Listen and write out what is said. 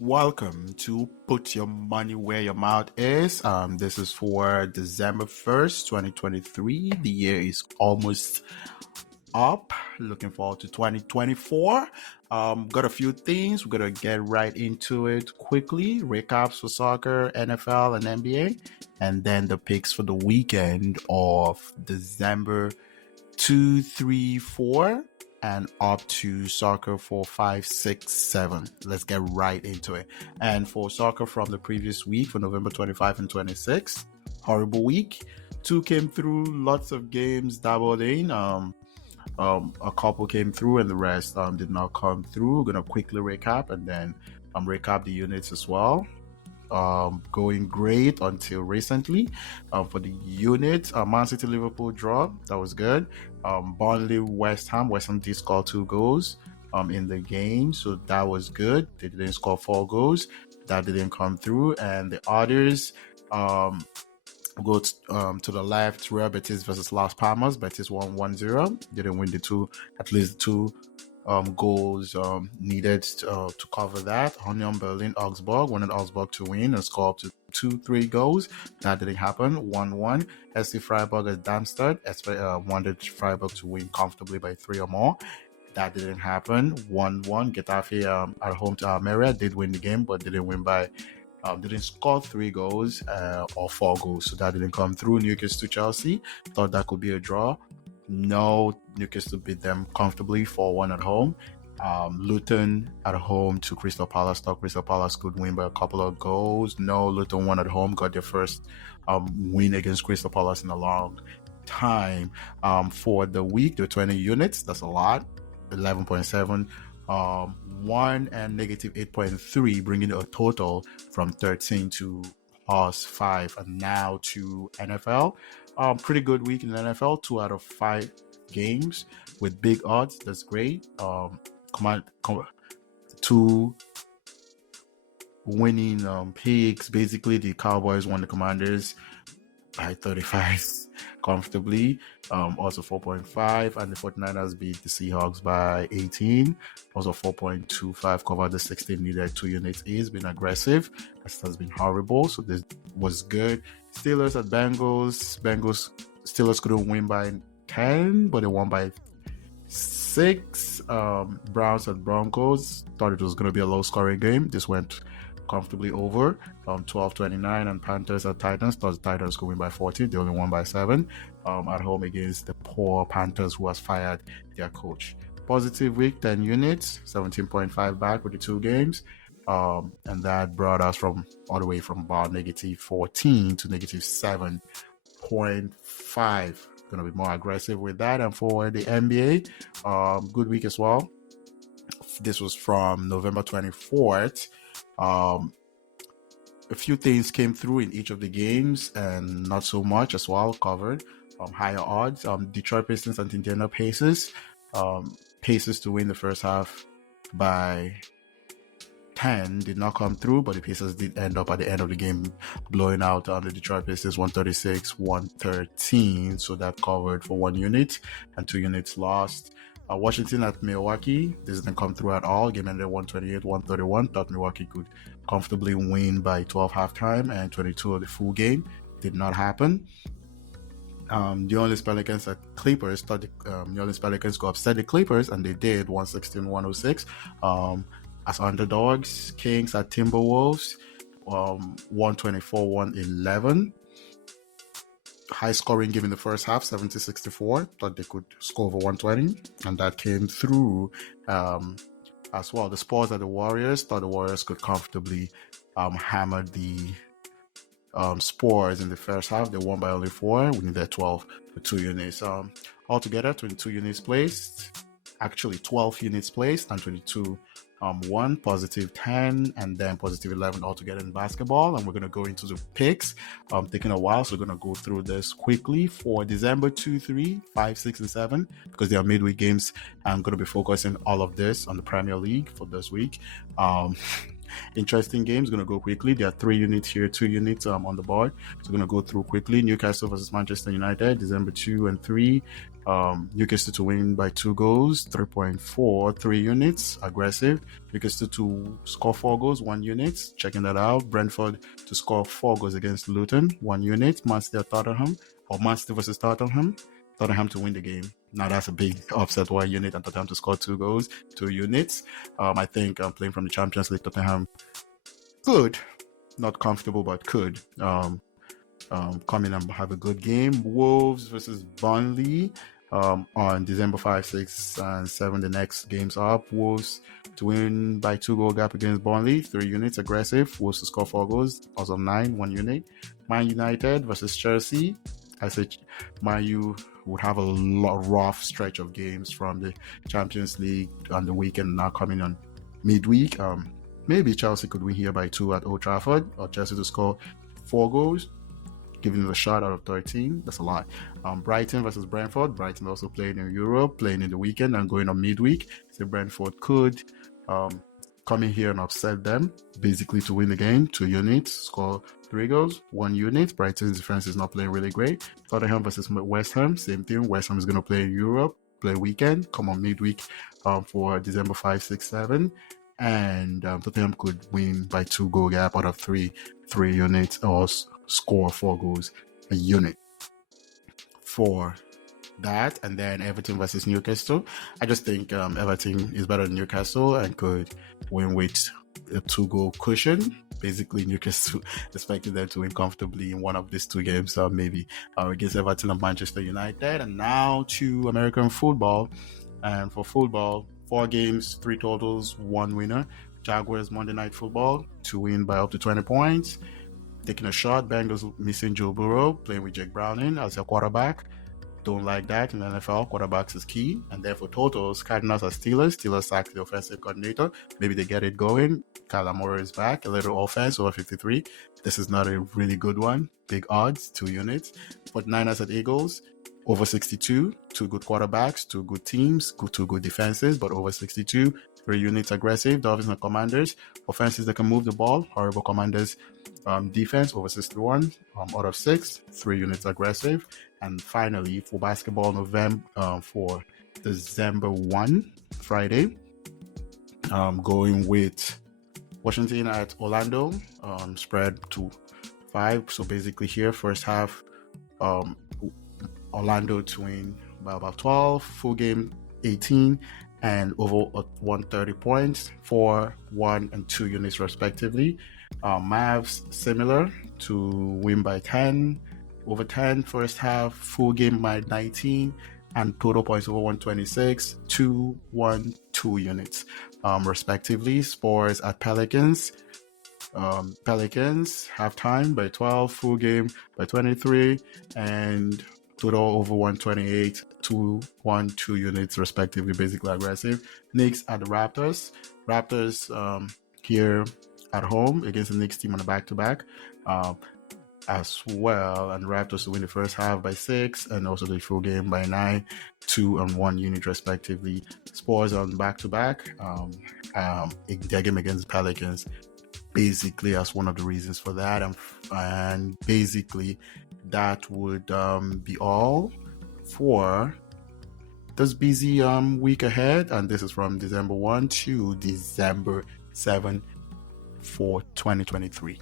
Welcome to Put Your Money Where Your Mouth Is. This is for December 1st, 2023. The year is almost up. Looking forward to 2024. Got a few things. We're going to get right into it quickly. Recaps for soccer, NFL, and NBA. And then the picks for the weekend of December 2, 3, 4 and up to soccer for 5, 6, 7. Let's get right into it. And for soccer from the previous week, for November 25 and 26, horrible week. 2 came through, lots of games dabbled in. A couple came through and the rest did not come through. We're going to quickly recap and then recap the units as well. Going great until recently. For the unit, Man City Liverpool draw, that was good. Burnley West Ham did score 2 goals in the game, so that was good. They didn't score 4 goals, that didn't come through. And the others, go to the left. Real Betis versus Las Palmas. Betis won 1-0. Didn't win at least two goals needed to cover that. Union Berlin Augsburg wanted Augsburg to win and score up to 2-3 goals. That didn't happen. 1-1. SC Freiburg at Darmstadt wanted Freiburg to win comfortably by 3 or more. That didn't happen. 1-1. Getafe at home to Almeria did win the game, but didn't win by didn't score 3 goals or 4 goals, so that didn't come through. Newcastle to Chelsea, thought that could be a draw. No, Newcastle beat them comfortably 4-1 at home. Luton at home to Crystal Palace, thought Crystal Palace could win by a couple of goals. No, Luton won at home, got their first win against Crystal Palace in a long time. For the week, there were 20 units, that's a lot. 11.7 1 and negative 8.3, bringing a total from 13 to +5. And now to NFL. Pretty good week in the NFL. 2 out of 5 games with big odds. That's great. 2 winning picks. Basically, the Cowboys won the Commanders by 35 comfortably. Also 4.5, and the 49ers beat the Seahawks by 18. Also 4.25, covered the 16 needed 2 units. Is been aggressive. That has been horrible. So this was good. Steelers at Bengals. Steelers couldn't win by 10, but they won by 6. Browns at Broncos. Thought it was going to be a low scoring game. This went comfortably over. 12-29. And Panthers at Titans. Thought the Titans could win by 14. They only won by 7. At home against the poor Panthers, who has fired their coach. Positive week, 10 units, 17.5 back with the 2 games. And that brought us all the way from about negative 14 to negative 7.5. Going to be more aggressive with that. And for the NBA, good week as well. This was from November 24th. A few things came through in each of the games, and not so much as well covered. Higher odds. Detroit Pistons and Indiana Pacers. Pacers to win the first half by 10 did not come through, but the Pacers did end up at the end of the game blowing out the Detroit Pistons 136-113. So that covered for 1 unit, and 2 units lost. Washington at Milwaukee, this didn't come through at all. Game ended 128-131. Thought Milwaukee could comfortably win by 12 halftime and 22 of the full game. Did not happen. The Orleans Pelicans at Clippers, thought the Orleans Pelicans could upset the Clippers, and they did. 116-106. As underdogs, Kings at Timberwolves, 124-111. High scoring game in the first half, 70-64. Thought they could score over 120, and that came through as well. The Spurs at the Warriors, thought the Warriors could comfortably hammer the Spurs in the first half. They won by only 4. We needed 12 for 2 units. Altogether, 22 units placed. Actually, 12 units placed and 22 1, positive 10, and then positive 11 altogether in basketball. And we're going to go into the picks. Taking a while, so we're going to go through this quickly. For December 2, 3, 5, 6, and 7, because they are midweek games, I'm going to be focusing all of this on the Premier League for this week. Interesting games. Going to go quickly. There are 3 units here, 2 units on the board. So going to go through quickly. Newcastle versus Manchester United, December 2 and 3. Newcastle to win by 2 goals, 3.43 units, aggressive. Newcastle to score 4 goals, 1 unit, checking that out. Brentford to score 4 goals against Luton, 1 unit. Man City Tottenham, or Man City versus Tottenham. Tottenham to win the game. Now that's a big upset, 1 unit, and Tottenham to score 2 goals, 2 units. I think playing from the Champions League, Tottenham could, not comfortable, but could come in and have a good game. Wolves versus Burnley on December 5, 6, and 7. The next games up. Wolves to win by 2 goal gap against Burnley, 3 units, aggressive. Wolves to score 4 goals, also 9, 1 unit. Man United versus Chelsea. I said Man U would have a rough stretch of games from the Champions League on the weekend, now coming on midweek. Maybe Chelsea could win here by 2 at Old Trafford, or Chelsea to score 4 goals, giving it a shot out of 13. That's a lot. Brighton versus Brentford. Brighton also playing in Europe, playing in the weekend and going on midweek. So Brentford could come in here and upset them, basically to win the game. 2 units, score 3 goals, 1 unit. Brighton's defense is not playing really great. Tottenham versus West Ham, same thing. West Ham is going to play in Europe, play weekend, come on midweek for December 5, 6, 7. And Tottenham could win by 2 goal gap out of 3 units, or score 4 goals a unit for that. And then Everton versus Newcastle. I just think Everton is better than Newcastle and could win with a 2 goal cushion. Basically, Newcastle expected them to win comfortably in one of these 2 games, maybe against Everton and Manchester United. And now to American football. And for football, 4 games, 3 totals, 1 winner. Jaguars Monday Night Football to win by up to 20 points. Taking a shot, Bengals missing Joe Burrow, playing with Jake Browning as their quarterback. Don't like that in the NFL. Quarterbacks is key. And then for totals, Cardinals are Steelers. Steelers sacked the offensive coordinator. Maybe they get it going. Kyler Murray is back. A little offense, over 53. This is not a really good one. Big odds, 2 units. But Niners at Eagles, over 62. 2 good quarterbacks, 2 good teams, 2 good defenses, but over 62. 3 units aggressive. Dolphins and Commanders. Offenses that can move the ball. Horrible Commanders. Defense over 61 out of 6. 3 units aggressive. And finally, for basketball, for December 1, Friday, going with Washington at Orlando, spread to 5. So basically here, first half, Orlando to win by about 12, full game 18, and over 130 points, 4, 1, and 2 units respectively. Mavs similar to win by 10, over 10 first half, full game by 19, and total points over 126, 2, 1, 2 units respectively. Spurs at Pelicans. Pelicans halftime by 12, full game by 23, and total over 128, 2, 1, 2 units respectively, basically aggressive. Knicks at the Raptors. Raptors here at home against the Knicks team on a back-to-back as well. And Raptors to win the first half by 6, and also the full game by 9, 2, and 1 unit respectively. Spurs on back-to-back. Their game against Pelicans basically as one of the reasons for that. And basically that would be all for this busy week ahead. And this is from December 1 to December 7 for 2023.